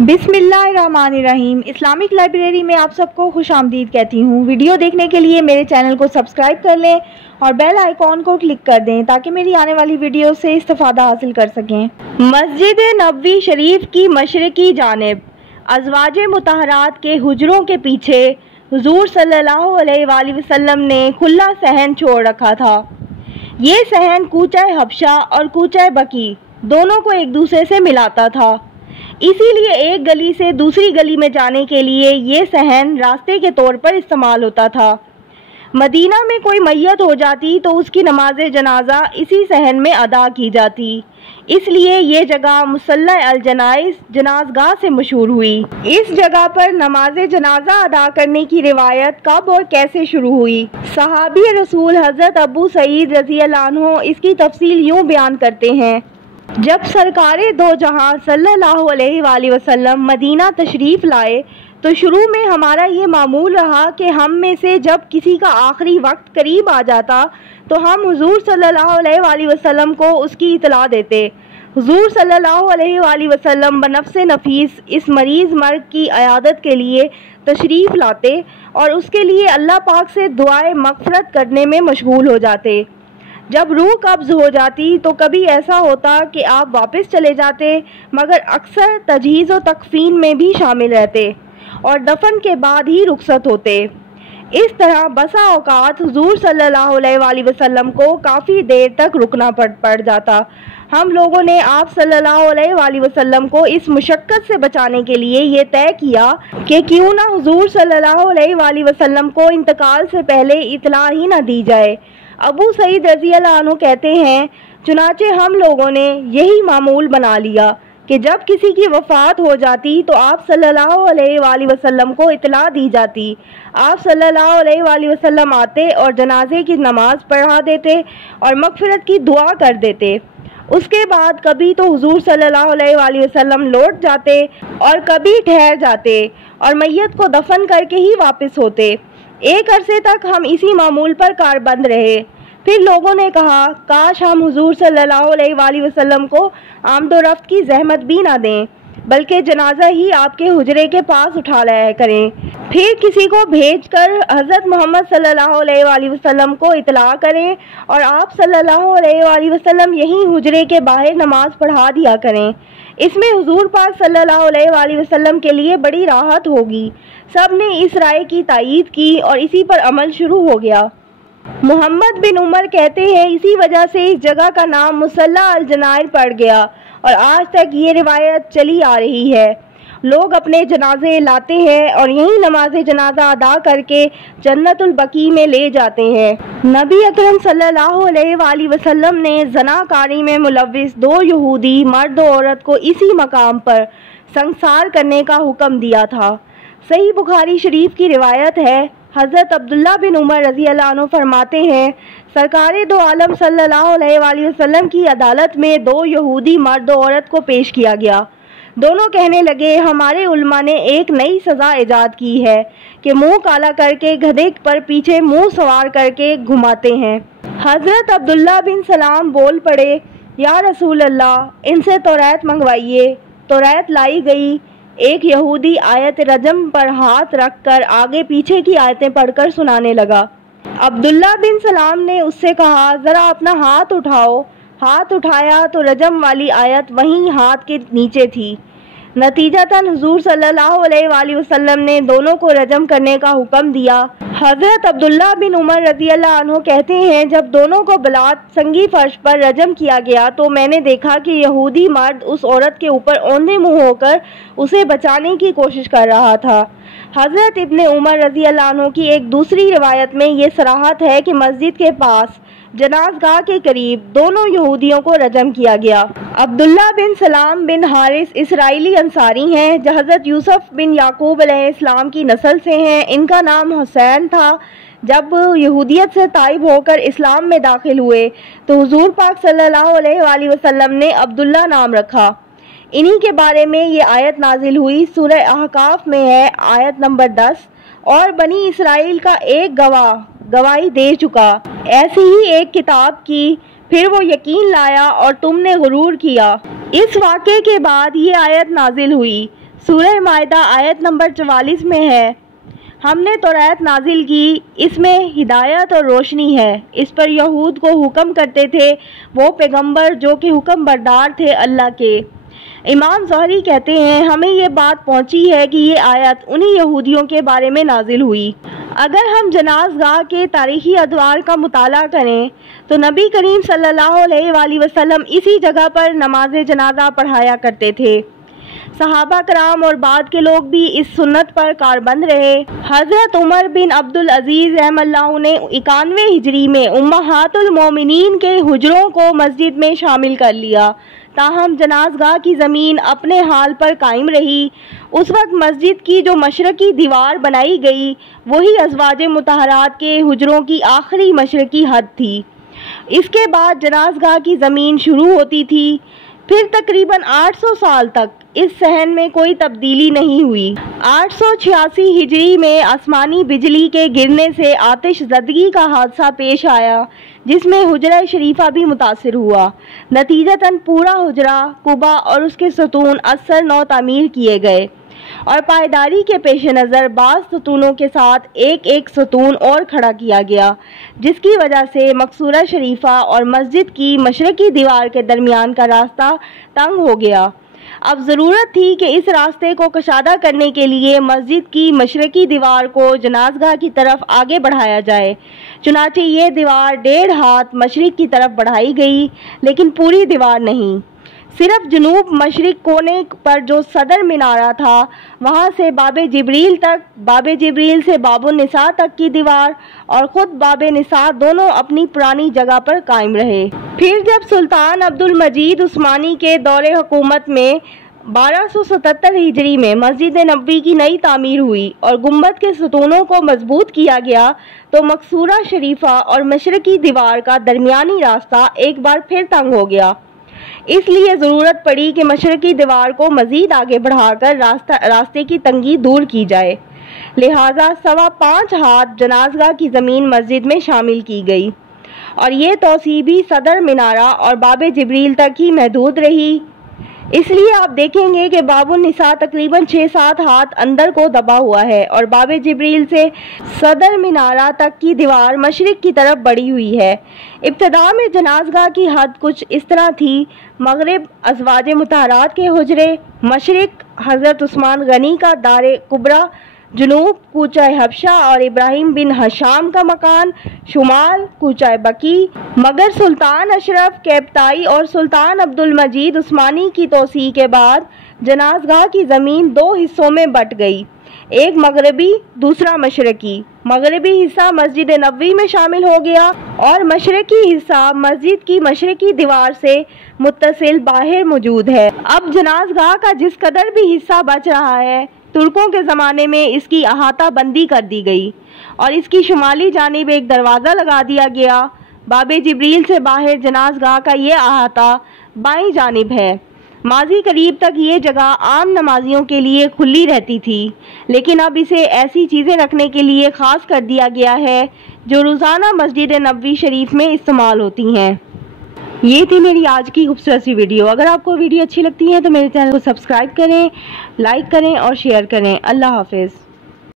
बिस्मिल्लाहिर्रहमानिर्रहीम। Islamic library में आप सबको खुश आमदीद कहती हूँ। वीडियो देखने के लिए मेरे चैनल को सब्सक्राइब कर लें और बेल आइकॉन को क्लिक कर दें ताकि मेरी आने वाली वीडियो से इस्तिफादा हासिल कर सकें। मस्जिद नबवी शरीफ की मशरिकी जानिब अज़वाजे मुतहरात के हुजरों के पीछे हुजूर सल्लल्लाहु अलैहि वसल्लम ने खुला सहन छोड़ रखा था। ये सहन कूचा हबशा और कूचा बकी दोनों को एक दूसरे से मिलाता था। इसीलिए एक गली से दूसरी गली में जाने के लिए ये सहन रास्ते के तौर पर इस्तेमाल होता था। मदीना में कोई मैयत हो जाती तो उसकी नमाज जनाजा इसी सहन में अदा की जाती। इसलिए ये जगह मुसल्ला अल जनाइज जनाजगाह से मशहूर हुई। इस जगह पर नमाज जनाजा अदा करने की रिवायत कब और कैसे शुरू हुई? सहाबी रसूल हज़रत अबू सईद रज़ी अल्लाह अन्हु इसकी तफसील यूँ बयान करते हैं। जब सरकारे दो जहां सल्लल्लाहु अलैहि वसल्लम मदीना तशरीफ़ लाए तो शुरू में हमारा ये मामूल रहा कि हम में से जब किसी का आखिरी वक्त करीब आ जाता तो हम हुजूर सल्लल्लाहु अलैहि वसल्लम को उसकी इतला देते। हुजूर सल्लल्लाहु अलैहि वसल्लम बनफ्से नफीस इस मरीज़ मर्द की अयादत के लिए तशरीफ़ लाते और उसके लिए अल्लाह पाक से दुआए मग़फ़िरत करने में मशगूल हो जाते। जब रूह कब्ज़ हो जाती तो कभी ऐसा होता कि आप वापस चले जाते, मगर अक्सर तजहीज़ व तकफ़ीन में भी शामिल रहते और दफन के बाद ही रुखसत होते। इस तरह बसा औकात हुजूर सल्लल्लाहु अलैहि वसल्लम को काफ़ी देर तक रुकना पड़ जाता। हम लोगों ने आप सल्लल्लाहु अलैहि वसल्लम को इस मुशक्क़त से बचाने के लिए ये तय किया कि क्यों ना हुजूर सल्लल्लाहु अलैहि वसल्लम को इंतकाल से पहले इतला ही न दी जाए। अबू सईद रज़ी अल्लाह अन्हु कहते हैं, चुनाचे हम लोगों ने यही मामूल बना लिया कि जब किसी की वफ़ात हो जाती तो आप सल्लल्लाहु अलैहि वसल्लम को इतला दी जाती। आप सल्लल्लाहु अलैहि वसल्लम आते और जनाजे की नमाज पढ़ा देते और मग़फ़िरत की दुआ कर देते। उसके बाद कभी तो हुजूर सल्लल्लाहु अलैहि वसल्लम लौट जाते और कभी ठहर जाते और मैयत को दफन करके ही वापस होते। एक अरसे तक हम इसी मामूल पर कारबंद रहे। फिर लोगों ने कहा, काश हम हुजूर सल्लल्लाहु अलैहि वसल्लम को आमदोरफ्त की जहमत भी ना दें, बल्कि जनाजा ही आपके हुजरे के पास उठा लाया करें। फिर किसी को भेजकर हज़रत मोहम्मद सल्लल्लाहु अलैहि वसल्लम को इतला करें और आप सल्लल्लाहु अलैहि वसल्लम यहीं हुजरे के बाहर नमाज पढ़ा दिया करें। इसमें हुजूर पाक सल्लल्लाहु अलैहि वसल्लम के लिए बड़ी राहत होगी। सब ने इस राय की तायीद की और इसी पर अमल शुरू हो गया। मोहम्मद बिन उमर कहते हैं, इसी वजह से इस जगह का नाम मुसल्ला अल जनाइज पड़ गया और आज तक ये रिवायत चली आ रही है। लोग अपने जनाजे लाते हैं और यहीं नमाज जनाजा अदा करके जन्नतुल बकी में ले जाते हैं। नबी अकरम सल्लल्लाहु अलैहि वसल्लम ने ज़नाकारी में मुलव्विस दो यहूदी मर्द और औरत को इसी मकाम पर संसार करने का हुक्म दिया था। सही बुखारी शरीफ की रिवायत है। हज़रत अब्दुल्ला बिन उमर रज़ी अल्लाह अन्हु फरमाते हैं, सरकारे दो आलम सल्लल्लाहु अलैहि वसल्लम की अदालत में दो यहूदी मर्द और औरत को पेश किया गया। दोनों कहने लगे, हमारे उलमा ने एक नई सज़ा ईजाद की है कि मुंह काला करके गधे पर पीछे मुंह सवार करके घुमाते हैं। हज़रत अब्दुल्ला बिन सलाम बोल पड़े, या रसूल अल्लाह, इनसे तौरात मंगवाइए। तौरात लाई गई। एक यहूदी आयत रजम पर हाथ रखकर आगे पीछे की आयतें पढ़कर सुनाने लगा। अब्दुल्ला बिन सलाम ने उससे कहा, ज़रा अपना हाथ उठाओ। हाथ उठाया तो रजम वाली आयत वहीं हाथ के नीचे थी। नतीजतन हुजूर सल्लल्लाहु अलैहि वसल्लम ने दोनों को रजम करने का हुक्म दिया। हज़रत अब्दुल्ला बिन उमर रज़ी अल्लाह अन्हु कहते हैं, जब दोनों को बलात संगी फर्श पर रजम किया गया तो मैंने देखा कि यहूदी मर्द उस औरत के ऊपर औंधे मुंह होकर उसे बचाने की कोशिश कर रहा था। हज़रत इब्ने उमर रज़ी अल्लाह अन्हु की एक दूसरी रिवायत में ये सराहत है कि मस्जिद के पास जनाजगाह के करीब दोनों यहूदियों को रजम किया गया। अब्दुल्ला बिन सलाम बिन हारिस इसराइली अंसारी हैं, जो हज़रत यूसुफ बिन याकूब अलैहिस्सलाम की नस्ल से हैं। इनका नाम हुसैन था। जब यहूदियत से ताइब होकर इस्लाम में दाखिल हुए तो हुजूर पाक सल्लल्लाहु अलैहि वसल्लम ने अब्दुल्ला नाम रखा। इन्हीं के बारे में ये आयत नाजिल हुई। सूरह अहकाफ में है, आयत नंबर 10, और बनी इसराइल का एक गवाह गवाही दे चुका, ऐसी ही एक किताब की, फिर वो यकीन लाया और तुमने गुरूर किया। इस वाक़े के बाद ये आयत नाजिल हुई। سورہ مائدہ آیت نمبر 44 میں ہے، ہم نے توریت نازل کی، اس میں ہدایت اور روشنی ہے۔ اس پر یہود کو حکم کرتے تھے وہ پیغمبر جو کہ حکم بردار تھے اللہ کے۔ امام زہری کہتے ہیں ہمیں یہ بات پہنچی ہے کہ یہ آیت انہی یہودیوں کے بارے میں نازل ہوئی۔ اگر ہم جناز گاہ کے تاریخی ادوار کا مطالعہ کریں تو نبی کریم صلی اللہ علیہ وآلہ وسلم اسی جگہ پر نماز جنازہ پڑھایا کرتے تھے۔ صحابہ کرام اور بعد کے لوگ بھی اس سنت پر کاربند رہے۔ حضرت عمر بن عبدالعزیز رحم اللہ نے 91 ہجری میں امہات المومنین کے حجروں کو مسجد میں شامل کر لیا، تاہم جناز گاہ کی زمین اپنے حال پر قائم رہی۔ اس وقت مسجد کی جو مشرقی دیوار بنائی گئی وہی ازواج مطہرات کے حجروں کی آخری مشرقی حد تھی۔ اس کے بعد جناز گاہ کی زمین شروع ہوتی تھی۔ پھر تقریباً 800 سال تک اس صحن میں کوئی تبدیلی نہیں ہوئی۔ 886 ہجری میں آسمانی بجلی کے گرنے سے آتش زدگی کا حادثہ پیش آیا جس میں حجرہ شریفہ بھی متاثر ہوا۔ نتیجتاً پورا حجرہ قباء اور اس کے ستون اثر نو تعمیر کیے گئے اور پائیداری کے پیش نظر بعض ستونوں کے ساتھ ایک ایک ستون اور کھڑا کیا گیا، جس کی وجہ سے مقصورہ شریفہ اور مسجد کی مشرقی دیوار کے درمیان کا راستہ تنگ ہو گیا۔ اب ضرورت تھی کہ اس راستے کو کشادہ کرنے کے لیے مسجد کی مشرقی دیوار کو جناز گاہ کی طرف آگے بڑھایا جائے۔ چنانچہ یہ دیوار 1.5 ہاتھ مشرق کی طرف بڑھائی گئی، لیکن پوری دیوار نہیں۔ صرف جنوب مشرق کونے پر جو صدر مینارہ تھا وہاں سے باب جبریل تک، باب جبریل سے باب النساء تک کی دیوار اور خود باب نساء دونوں اپنی پرانی جگہ پر قائم رہے۔ پھر جب سلطان عبد المجید عثمانی کے دور حکومت میں 1277 ہجری میں مسجد نبوی کی نئی تعمیر ہوئی اور گنبد کے ستونوں کو مضبوط کیا گیا تو مقصورہ شریفہ اور مشرقی دیوار کا درمیانی راستہ ایک بار پھر تنگ ہو گیا۔ اس لیے ضرورت پڑی کہ مشرقی دیوار کو مزید آگے بڑھا کر راستے کی تنگی دور کی جائے، لہٰذا 5.25 ہاتھ جناز گاہ کی زمین مسجد میں شامل کی گئی اور یہ توسیع بھی صدر مینارہ اور باب جبریل تک ہی محدود رہی۔ اس لیے آپ دیکھیں گے کہ باب النساء تقریباً 6-7 ہاتھ اندر کو دبا ہوا ہے اور باب جبریل سے صدر مینارہ تک کی دیوار مشرق کی طرف بڑھی ہوئی ہے۔ ابتدا میں جناز گاہ کی حد کچھ اس طرح تھی: مغرب ازواج مطہرات کے حجرے، مشرق حضرت عثمان غنی کا دار کبریٰ، جنوب کوچہ حبشہ اور ابراہیم بن ہشام کا مکان، شمال کوچہ بقی، مگر سلطان اشرف کیپتائی اور سلطان عبد المجید عثمانی کی توسیع کے بعد جناز گاہ کی زمین 2 حصوں میں بٹ گئی، ایک مغربی دوسرا مشرقی۔ مغربی حصہ مسجد نبوی میں شامل ہو گیا اور مشرقی حصہ مسجد کی مشرقی دیوار سے متصل باہر موجود ہے۔ اب جناز گاہ کا جس قدر بھی حصہ بچ رہا ہے، ترکوں کے زمانے میں اس کی احاطہ بندی کر دی گئی اور اس کی شمالی جانب ایک دروازہ لگا دیا گیا۔ باب جبریل سے باہر جناز گاہ کا یہ احاطہ بائیں جانب ہے۔ ماضی قریب تک یہ جگہ عام نمازیوں کے لیے کھلی رہتی تھی، لیکن اب اسے ایسی چیزیں رکھنے کے لیے خاص کر دیا گیا ہے جو روزانہ مسجد نبوی شریف میں استعمال ہوتی ہیں۔ یہ تھی میری آج کی خوبصورت سی ویڈیو۔ اگر آپ کو ویڈیو اچھی لگتی ہے تو میرے چینل کو سبسکرائب کریں، لائک کریں اور شیئر کریں۔ اللہ حافظ۔